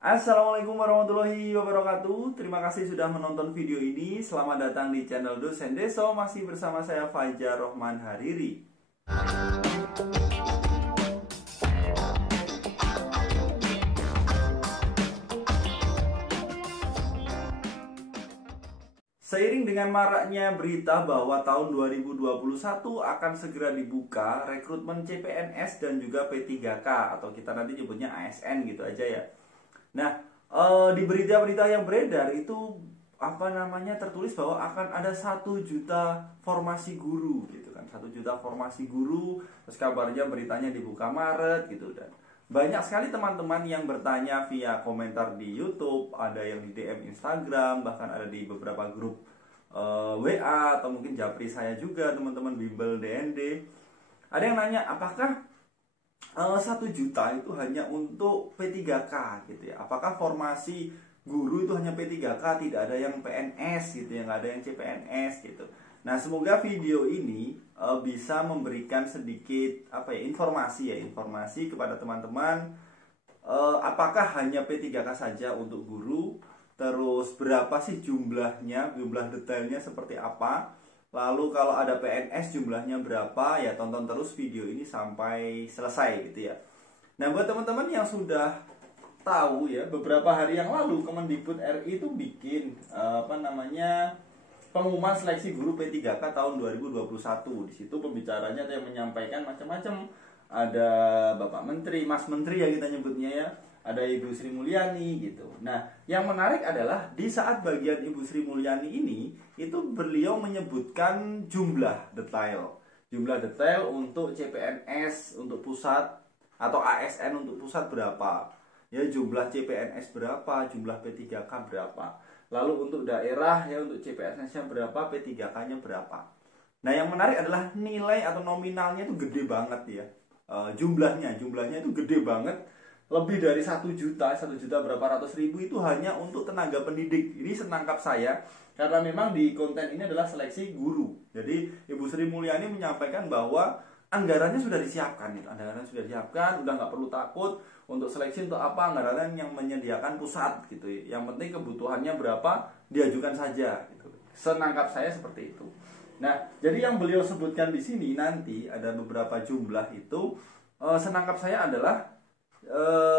Assalamualaikum warahmatullahi wabarakatuh. Terima kasih sudah menonton video ini. Selamat datang di channel Dosen Deso. Masih bersama saya Fajar Rohman Hariri. Seiring dengan maraknya berita bahwa tahun 2021 akan segera dibuka rekrutmen CPNS dan juga P3K atau kita nanti nyebutnya ASN gitu aja ya. Nah, di berita-berita yang beredar itu tertulis bahwa akan ada 1 juta formasi guru gitu kan, 1 juta formasi guru. Terus kabarnya beritanya dibuka Maret gitu, dan banyak sekali teman-teman yang bertanya via komentar di YouTube, ada yang di DM Instagram, bahkan ada di beberapa grup WA atau mungkin Japri saya juga, teman-teman Bimbel DND. Ada yang nanya apakah 1 juta itu hanya untuk P3K gitu ya. Apakah formasi guru itu hanya P3K, tidak ada yang PNS gitu ya, nggak ada yang CPNS gitu. Nah, semoga video ini bisa memberikan sedikit informasi kepada teman-teman, apakah hanya P3K saja untuk guru, terus berapa sih jumlah detailnya seperti apa. Lalu kalau ada PNS jumlahnya berapa, ya tonton terus video ini sampai selesai gitu ya. Nah, buat teman-teman yang sudah tahu ya, beberapa hari yang lalu Kemendikbud RI itu bikin pengumuman seleksi guru P3K tahun 2021. Di situ pembicaranya ada yang menyampaikan macam-macam. Ada Bapak Menteri, Mas Menteri ya kita nyebutnya ya. Ada Ibu Sri Mulyani gitu. Nah, yang menarik adalah di saat bagian Ibu Sri Mulyani ini, itu beliau menyebutkan jumlah detail. Jumlah detail untuk CPNS untuk pusat atau ASN untuk pusat berapa. Ya, jumlah CPNS berapa, jumlah P3K berapa. Lalu untuk daerah ya, untuk CPNS-nya berapa, P3K-nya berapa. Nah, yang menarik adalah nilai atau nominalnya itu gede banget ya. Jumlahnya itu gede banget, lebih dari 1 juta berapa ratus ribu itu hanya untuk tenaga pendidik. Ini senangkap saya, karena memang di konten ini adalah seleksi guru. Jadi Ibu Sri Mulyani menyampaikan bahwa anggarannya sudah disiapkan, udah nggak perlu takut untuk seleksi untuk apa, anggarannya yang menyediakan pusat gitu. Yang penting kebutuhannya berapa diajukan saja gitu. Senangkap saya seperti itu. Nah, jadi yang beliau sebutkan di sini nanti ada beberapa jumlah itu, senangkap saya adalah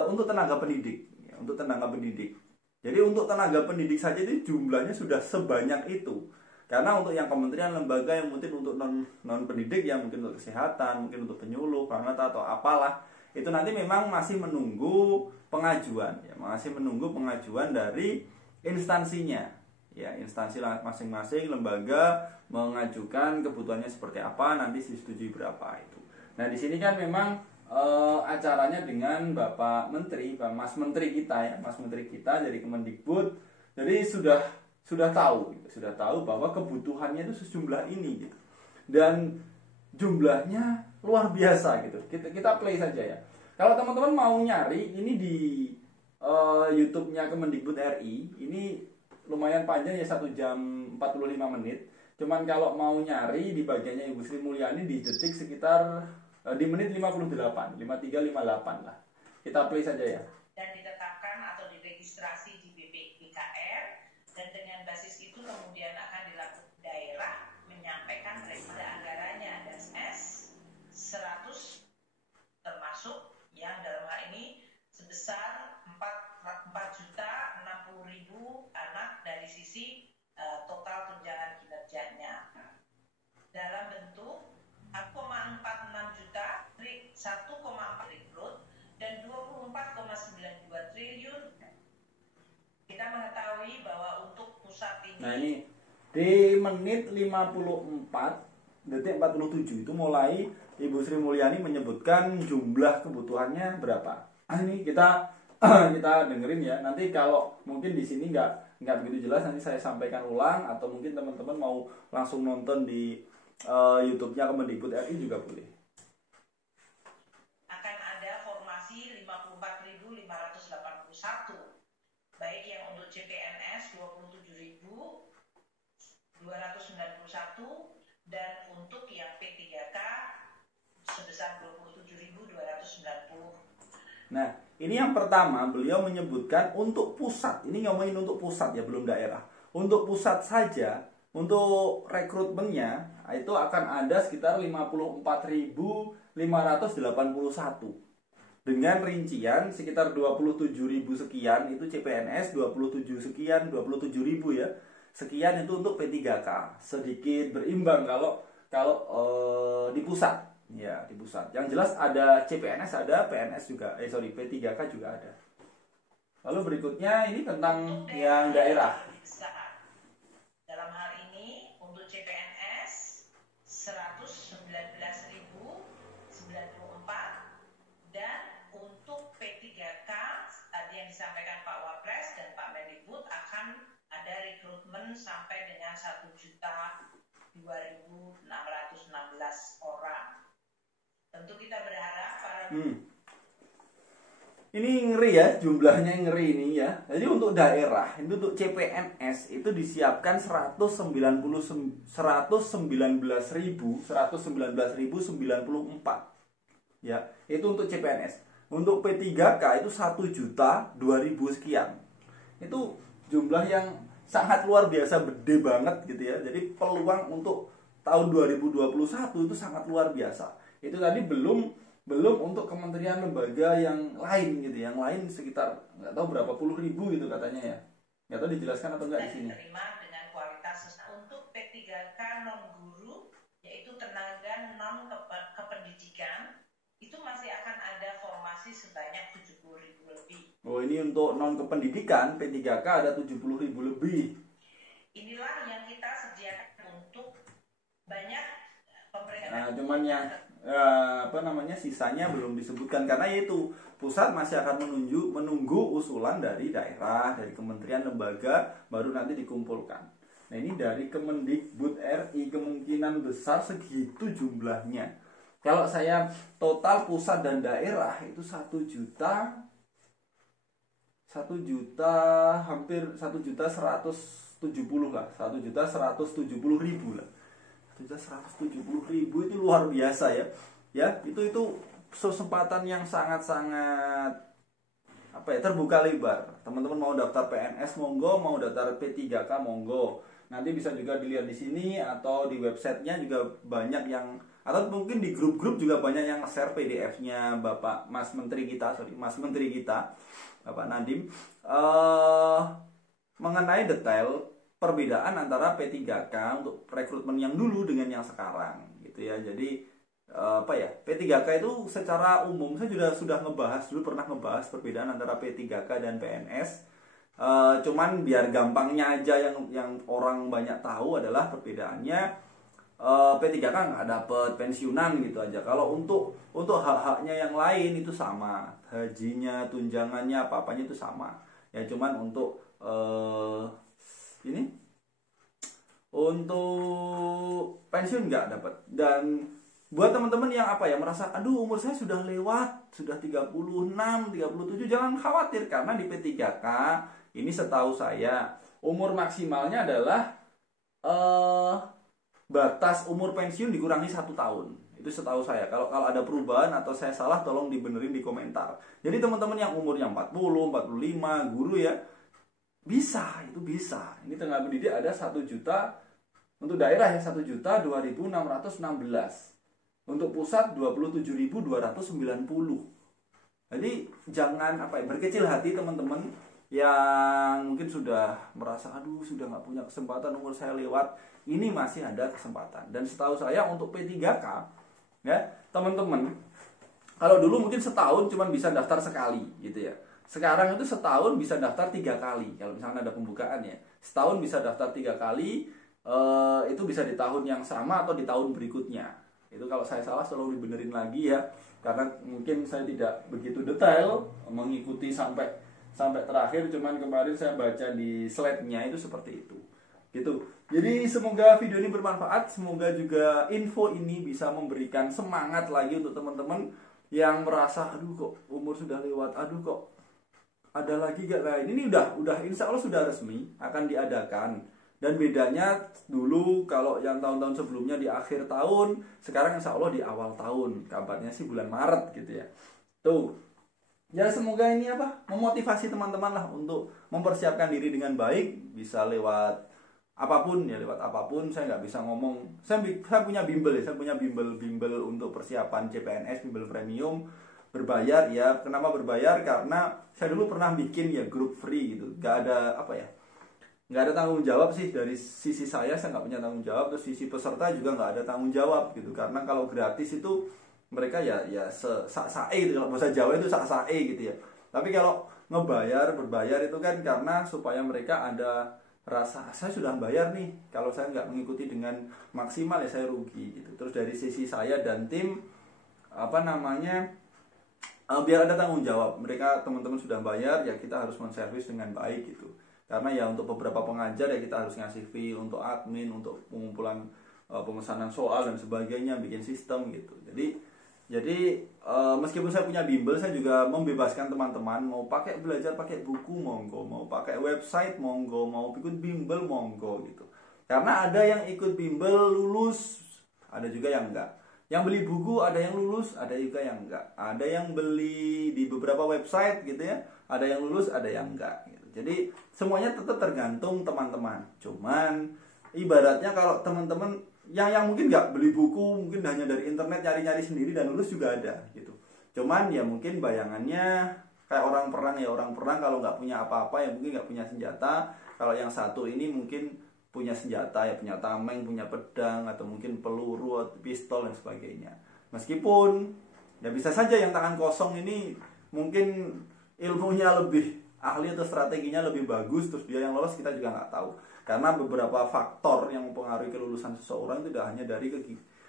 untuk tenaga pendidik, ya, untuk tenaga pendidik. Jadi untuk tenaga pendidik saja itu jumlahnya sudah sebanyak itu. Karena untuk yang kementerian lembaga yang mungkin untuk non pendidik, yang mungkin untuk kesehatan, mungkin untuk penyuluh, pranata atau apalah, itu nanti memang masih menunggu pengajuan, ya, masih menunggu pengajuan dari instansinya. Ya, instansi masing-masing lembaga mengajukan kebutuhannya seperti apa, nanti disetujui berapa itu. Nah, di sini kan memang acaranya dengan Bapak Menteri, Mas Menteri kita ya, Mas Menteri kita dari Kemendikbud. Jadi sudah tahu bahwa kebutuhannya itu sejumlah ini gitu. Dan jumlahnya luar biasa gitu. Kita play saja ya. Kalau teman-teman mau nyari ini di YouTube-nya Kemendikbud RI, ini lumayan panjang ya, 1 jam 45 menit. Cuman kalau mau nyari di bagiannya Ibu Sri Mulyani di detik sekitar di menit 58, 53-58 lah. Kita play saja ya. Dan ditetapkan atau diregistrasi di BPKR, dan dengan basis itu kemudian akan dilakukan daerah menyampaikan pada anggarannya dan S 100 termasuk yang dalam hal ini sebesar 4.060.000 anak dari sisi total tunjangan kinerjanya dalam bentuk 4,46 juta, 1,4 rekrut, dan 24,92 triliun. Kita mengetahui bahwa untuk pusat ini. Nah, ini di menit 54 detik 47 itu mulai Ibu Sri Mulyani menyebutkan jumlah kebutuhannya berapa. Ini kita dengerin ya. Nanti kalau mungkin di sini nggak begitu jelas, nanti saya sampaikan ulang, atau mungkin teman-teman mau langsung nonton di YouTube-nya Kemendikbud RI juga boleh. Akan ada formasi 54.581, baik yang untuk CPNS 27.291 dan untuk yang P3K sebesar 27.290. Nah, Ini yang pertama, beliau menyebutkan untuk pusat. Ini ngomongin untuk pusat ya, belum daerah. Untuk pusat saja, untuk rekrutmennya itu akan ada sekitar 54.581 dengan rincian sekitar 27.000 sekian itu CPNS, 27 sekian, 27.000 ya. Sekian itu untuk P3K. Sedikit berimbang kalau di pusat. Ya, di pusat. Yang jelas ada CPNS, ada PNS juga. P3K juga ada. Lalu berikutnya ini tentang yang daerah. Dalam hal ini untuk CPNS 119.094 dan untuk P3K tadi yang disampaikan Pak Wapres dan Pak Mendikbud akan ada rekrutmen sampai dengan 1.2.616 orang. Tentu kita berharap para ini ngeri ya, jumlahnya ngeri ini ya. Jadi untuk daerah, itu untuk CPNS itu disiapkan 119.194. Ya, itu untuk CPNS. Untuk P3K itu 1.002.000 sekian. Itu jumlah yang sangat luar biasa, gede banget gitu ya. Jadi peluang untuk tahun 2021 itu sangat luar biasa. Itu tadi belum untuk kementerian lembaga yang lain gitu. Yang lain sekitar nggak tahu berapa puluh ribu gitu katanya ya. Nggak tahu dijelaskan atau enggak di sini. Diterima dengan kualitas untuk P3K non guru yaitu tenaga non kependidikan itu masih akan ada formasi sebanyak 70.000 lebih. Oh, ini untuk non kependidikan P3K ada 70.000 lebih. Inilah yang kita sediakan untuk banyak pemerintah. Nah, cuman yang sisanya belum disebutkan karena itu pusat masih akan menunggu usulan dari daerah, dari kementerian lembaga baru nanti dikumpulkan. Nah, ini dari Kemendikbud RI kemungkinan besar segitu jumlahnya. Kalau saya total pusat dan daerah itu 1 juta hampir 1.170 lah, 1.170.000 lah. 1.170.000 itu luar biasa ya. Ya, itu kesempatan yang sangat-sangat terbuka lebar. Teman-teman mau daftar PNS monggo, mau daftar P3K monggo. Nanti bisa juga dilihat di sini atau di websitenya juga banyak yang, atau mungkin di grup-grup juga banyak yang share PDF-nya Mas Menteri kita, Bapak Nadiem, mengenai detail perbedaan antara P3K untuk rekrutmen yang dulu dengan yang sekarang gitu ya. Jadi P3K itu secara umum saya sudah pernah ngebahas perbedaan antara P3K dan PNS. Cuman biar gampangnya aja yang orang banyak tahu adalah perbedaannya, P3K nggak dapet pensiunan gitu aja. Kalau untuk hak-haknya yang lain itu sama, hajinya, tunjangannya, apa-apanya itu sama. Ya cuman untuk untuk pensiun nggak dapat. Dan buat teman-teman yang merasa aduh umur saya sudah lewat, sudah 36, 37, jangan khawatir karena di P3K ini setahu saya umur maksimalnya adalah batas umur pensiun dikurangi 1 tahun. Itu setahu saya. Kalau ada perubahan atau saya salah tolong dibenerin di komentar. Jadi teman-teman yang umurnya 40, 45, guru ya, bisa. Ini tenaga pendidik ada 1 juta untuk daerah ya, 1.002.616. Untuk pusat 27.290. Jadi jangan berkecil hati teman-teman yang mungkin sudah merasa aduh sudah nggak punya kesempatan, umur saya lewat. Ini masih ada kesempatan. Dan setahu saya untuk P3K ya teman-teman, kalau dulu mungkin setahun cuma bisa daftar sekali gitu ya. Sekarang itu setahun bisa daftar 3 kali. Kalau misalnya ada pembukaan ya, setahun bisa daftar 3 kali. Itu bisa di tahun yang sama atau di tahun berikutnya. Itu kalau saya salah tolong dibenerin lagi ya, karena mungkin saya tidak begitu detail mengikuti sampai terakhir. Cuman kemarin saya baca di slide-nya itu seperti itu. Gitu. Jadi semoga video ini bermanfaat. Semoga juga info ini bisa memberikan semangat lagi untuk teman-teman yang merasa aduh kok umur sudah lewat, aduh kok ada lagi gak lain. Ini udah insya Allah sudah resmi akan diadakan. Dan bedanya dulu kalau yang tahun-tahun sebelumnya di akhir tahun, sekarang insya Allah di awal tahun. Kabarnya sih bulan Maret gitu ya. Tuh. ya semoga ini memotivasi teman-teman lah untuk mempersiapkan diri dengan baik, bisa lewat apapun ya, lewat apapun. Saya nggak bisa ngomong, saya punya bimbel ya, saya punya bimbel untuk persiapan CPNS, bimbel premium berbayar ya. Kenapa berbayar? Karena saya dulu pernah bikin ya grup free gitu, nggak ada nggak ada tanggung jawab sih dari sisi saya nggak punya tanggung jawab, terus sisi peserta juga nggak ada tanggung jawab gitu. Karena kalau gratis itu mereka ya sak-sae gitu, kalau bahasa Jawa itu sak-sae gitu ya. Tapi kalau berbayar itu kan karena supaya mereka ada rasa saya sudah bayar nih, kalau saya nggak mengikuti dengan maksimal ya saya rugi gitu. Terus dari sisi saya dan tim biar ada tanggung jawab, mereka teman-teman sudah bayar ya kita harus menservis dengan baik gitu. Karena ya untuk beberapa pengajar ya kita harus ngasih fee, untuk admin, untuk pengumpulan pemesanan soal dan sebagainya, bikin sistem gitu. Jadi meskipun saya punya bimbel, saya juga membebaskan teman-teman mau pakai belajar pakai buku monggo, mau pakai website monggo, mau ikut bimbel monggo gitu. Karena ada yang ikut bimbel lulus, ada juga yang enggak. Yang beli buku ada yang lulus, ada juga yang enggak. Ada yang beli di beberapa website gitu ya, ada yang lulus, ada yang enggak gitu. Jadi semuanya tetap tergantung teman-teman. Cuman ibaratnya kalau teman-teman yang mungkin nggak beli buku, mungkin hanya dari internet nyari-nyari sendiri dan lulus juga ada gitu. Cuman ya mungkin bayangannya kayak orang perang ya, orang perang kalau nggak punya apa-apa ya mungkin nggak punya senjata. Kalau yang satu ini mungkin punya senjata ya, punya tameng, punya pedang, atau mungkin peluru, pistol dan sebagainya. Meskipun ya bisa saja yang tangan kosong ini mungkin ilmunya lebih ahli atau strateginya lebih bagus, terus dia yang lolos kita juga nggak tahu. Karena beberapa faktor yang mempengaruhi kelulusan seseorang itu tidak hanya dari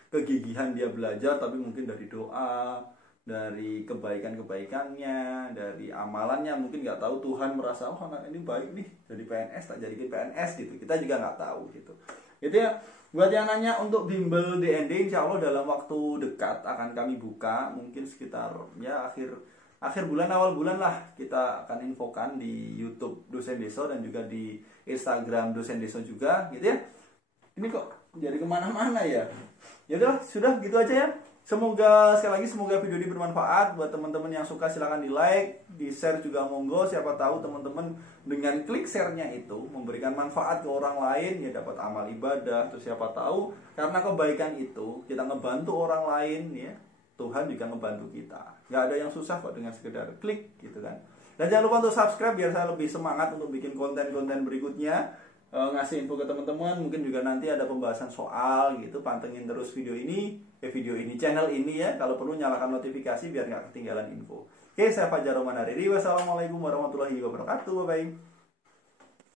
kegigihan dia belajar, tapi mungkin dari doa, dari kebaikan-kebaikannya, dari amalannya. Mungkin nggak tahu Tuhan merasa anak ini baik nih jadi PNS, tak jadikan PNS gitu, kita juga nggak tahu gitu. Itu ya buat yang nanya untuk bimbel DND, insya Allah dalam waktu dekat akan kami buka, mungkin sekitar ya akhir bulan awal bulan lah kita akan infokan di YouTube Dosen Deso dan juga di Instagram Dosen Deso juga gitu ya. Ini kok jadi kemana-mana ya. Ya udah, sudah gitu aja ya. Sekali lagi semoga video ini bermanfaat buat teman-teman. Yang suka silahkan di like, di share juga monggo. Siapa tahu teman-teman dengan klik share-nya itu memberikan manfaat ke orang lain, ya dapat amal ibadah. Terus siapa tahu karena kebaikan itu kita ngebantu orang lain ya, Tuhan juga ngebantu kita. Gak ada yang susah kok dengan sekedar klik gitu kan. Dan jangan lupa untuk subscribe biar saya lebih semangat untuk bikin konten-konten berikutnya, ngasih info ke teman-teman. Mungkin juga nanti ada pembahasan soal gitu. Pantengin terus channel ini ya. Kalau perlu nyalakan notifikasi biar gak ketinggalan info. Oke, saya Fajar Roman Hariri. Wassalamualaikum warahmatullahi wabarakatuh. Bye bye.